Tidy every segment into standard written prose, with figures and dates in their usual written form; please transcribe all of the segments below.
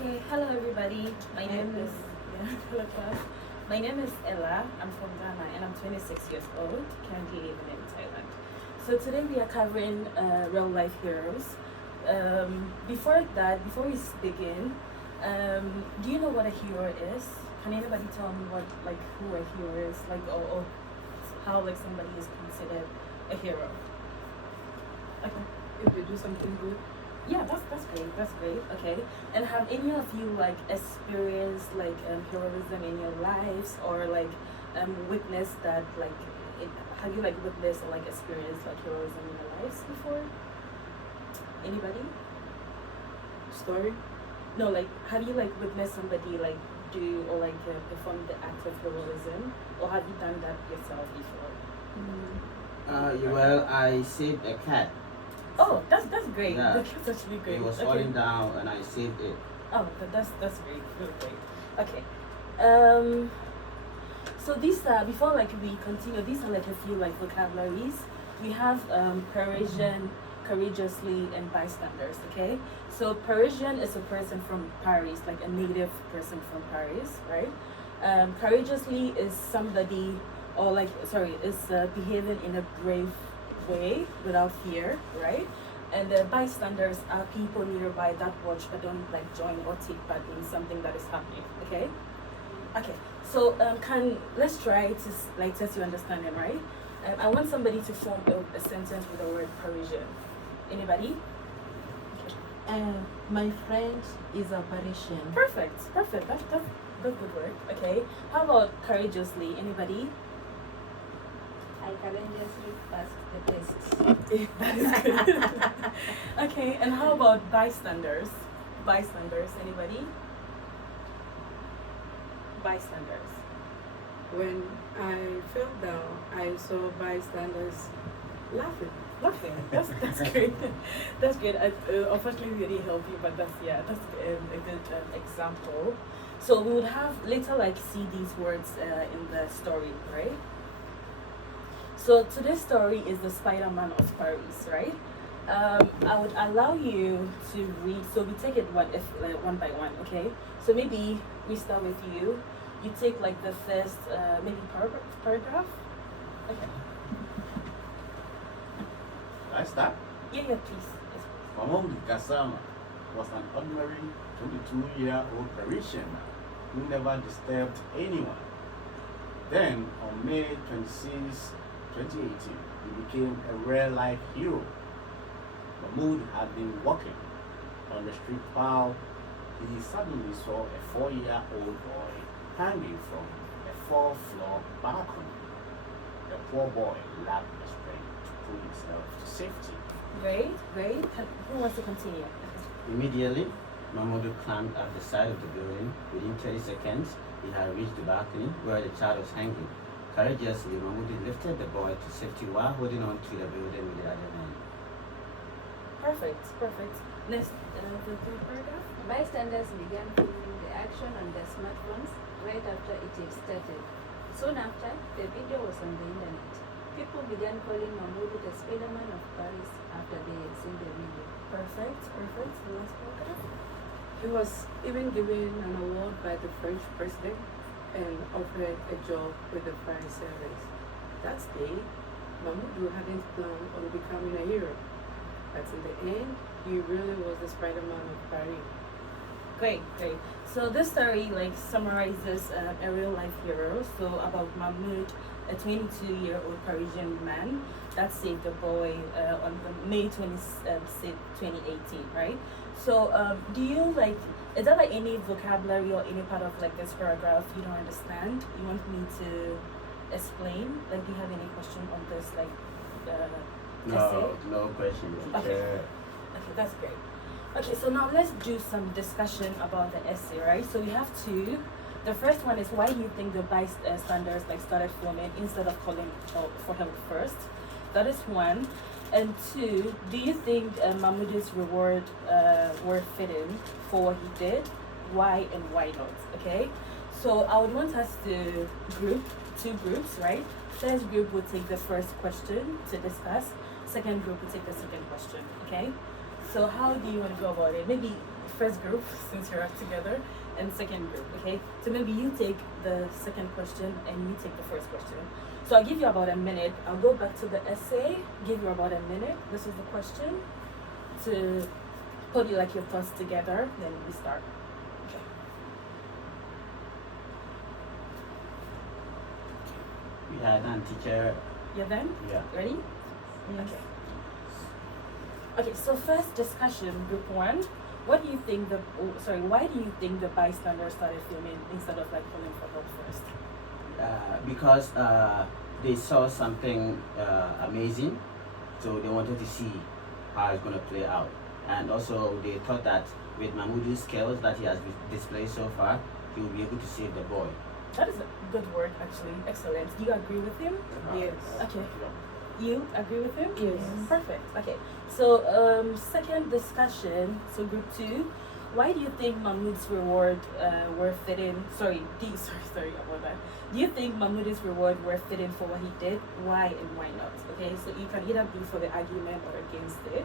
Okay, hello everybody. My Hi, name is hello class. My name is Ella. I'm from Ghana and I'm 26 years old, currently living in Thailand. So today we are covering real life heroes. Before we begin, do you know what a hero is? Can anybody tell me what who a hero is? Or how somebody is considered a hero? Okay. If you do something good, Yeah, that's great. That's great. Okay. And have any of you experienced heroism in your lives or witnessed that have you witnessed or experienced heroism in your lives before? Anybody? story. No, have you witnessed somebody do or perform the act of heroism, or have you done that yourself before? Well, I saved a cat. Oh, that's great. Yeah. That's actually great. It was Okay. falling down and I saved it. Oh, that's great. Really great. Okay. So these are before we continue. These are a few vocabularies. We have Parisian, courageously, and bystanders. Okay. So Parisian is a person from Paris, like a native person from Paris, right? Courageously is somebody, or is behaving in a brave way without fear, right? And the bystanders are people nearby that watch but don't join or take part in something that is happening. Okay. Okay. So let's try to test your understanding, right? I want somebody to form a sentence with the word Parisian. Anybody? My friend is a Parisian. Perfect. That's good work. Okay. How about courageously? Anybody? I courageously passed the test. That is good. Okay, and how about bystanders? Bystanders, anybody? Bystanders. When I fell down, I saw bystanders laughing. Laughing. That's great. That's good. Unfortunately, we didn't help you, but that's a good example. So we would have later see these words in the story, right? So today's story is the Spider-Man of Paris, right? I would allow you to read. So we take it one by one, okay? So maybe we start with you. You take the first maybe paragraph. Okay. I start. Yeah, please. Yes, please. Mamoud Gassama was an ordinary 22-year-old Parisian who never disturbed anyone. Then, on May 26, 2018, he became a real-life hero. Mahmoud had been walking on the street while he suddenly saw a 4-year-old boy hanging from a 4th-floor balcony. The poor boy lacked the strength to pull himself to safety. Great. Who wants to continue? Immediately, Mamadou climbed up the side of the building. Within 30 seconds, he had reached the balcony where the child was hanging. Courageously, Mamadou lifted the boy to safety while holding on to the building with the other hand. Perfect. Next, the third paragraph. Bystanders began filming the action on their smartphones right after it had started. Soon after, the video was on the internet. People began calling Mahmoud the Spider-Man of Paris after they had seen the video. Perfect. The last paragraph. He was even given an award by the French president and offered a job with the fire service. That day, Mahmoud hadn't planned on becoming a hero, but in the end, he really was the Spider-Man of Paris. Great. So this story summarizes a real life hero. So about Mahmoud, a 22-year-old Parisian man that saved a boy on the May 26, 2018, right? So do you is there any vocabulary or any part of this paragraph you don't understand? You want me to explain? Do you have any question on this essay? No question, teacher. Okay, that's great. Okay, so now let's do some discussion about the essay, right? So we have two. The first one is, why do you think the bystanders started filming instead of calling for help first? That is one. And two, do you think Mahmoud's reward were fitting for what he did? Why and why not? Okay, so I would want us to group two groups, right? First group will take the first question to discuss. Second group will take the second question. Okay. So how do you want to go about it? Maybe first group since you're together, and second group. Okay. So maybe you take the second question and you take the first question. So I'll give you about a minute. I'll go back to the essay. Give you about a minute. This is the question to put like your thoughts together. Then we start. Okay. We are done, teacher. You're done? Yeah. Ready? Okay. Okay, so first discussion, group one. What do you think why do you think the bystanders started filming instead of like calling for help first? Because they saw something amazing, so they wanted to see how it's going to play out. And also they thought that with Mahmoud's skills that he has displayed so far, he will be able to save the boy. That is a good work actually. Excellent. Do you agree with him? Yes. Okay. You agree with him? Yes. Perfect. Okay. So second discussion, so group two. Why do you think Mahmoud's reward were fitting? Sorry about that. Do you think Mahmoud's reward were fitting for what he did? Why and why not? Okay, so you can either be for the argument or against it.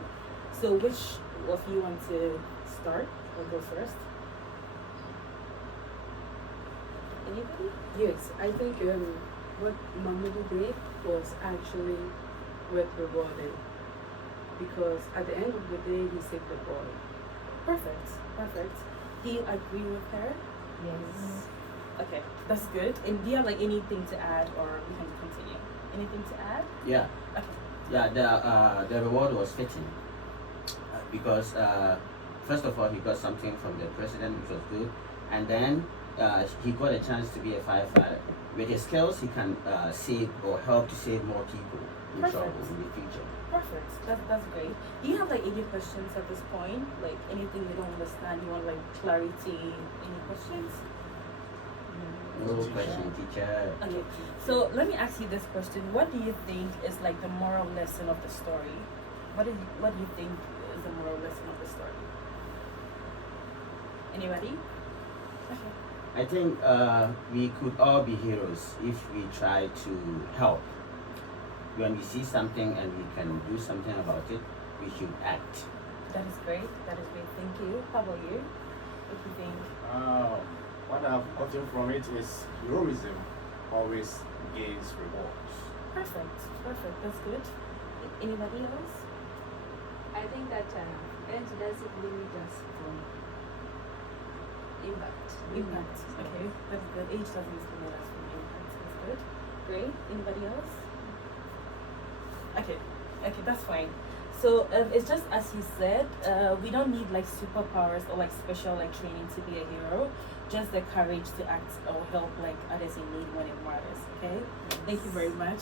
So which of you want to start or go first? Anybody? Yes, I think what Mahmoud did was actually worth rewarding, because at the end of the day, he saved the boy. Perfect. Perfect. Do you agree with her? Yes. Okay, that's good. And do you have like anything to add, or we can continue? Anything to add? Yeah. Okay. Yeah, the reward was fitting because first of all he got something from the president, which was good, and then he got a chance to be a firefighter. With his skills, he can save or help to save more people in trouble Perfect. in the future. Perfect. That's great. Do you have like any questions at this point? Like anything you don't understand? You want like clarity? Any questions? No question, teacher. Okay. So let me ask you this question: what do you think is like the moral lesson of the story? What do you think is the moral lesson of the story? Anybody? Okay. I think we could all be heroes if we try to help. When we see something and we can do something about it, we should act. That is great. That is great. Thank you. How about you? What do you think? What I've gotten from it is heroism always gains rewards. Perfect. Perfect. That's good. Anybody else? I think that age doesn't limit us from impact. Impact. Okay. That's good. Age doesn't limit us from impact. That's good. Great. Anybody else? Okay. Okay. That's fine. So it's just as you said, we don't need like superpowers or like special like training to be a hero. Just the courage to act or help like others in need when it matters. Okay. Thank you very much.